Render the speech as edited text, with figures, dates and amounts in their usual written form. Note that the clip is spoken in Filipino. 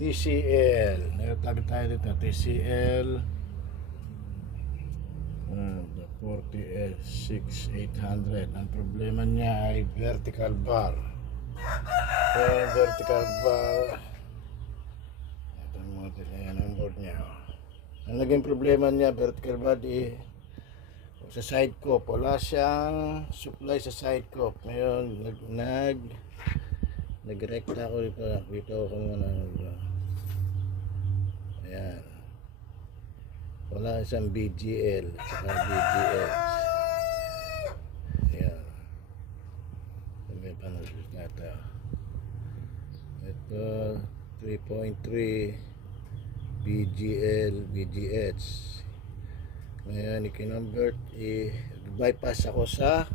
TCL. Nagtagod tayo dito. TCL 40S6800. Ang problema niya ay vertical bar. Yung vertical bar, ito ang model na yan ang board niya. Ang naging problema niya, vertical bar, sa side cup. Wala siyang supply sa side cup. Ngayon, nagrekta ako dito. Nakita ko kung ano. Ayan. Wala isang BGL saka BGS. Ayan. May panaslit na ito. Ito 3.3 BGL BGH. Ngayon i-convert, i-bypass ako sa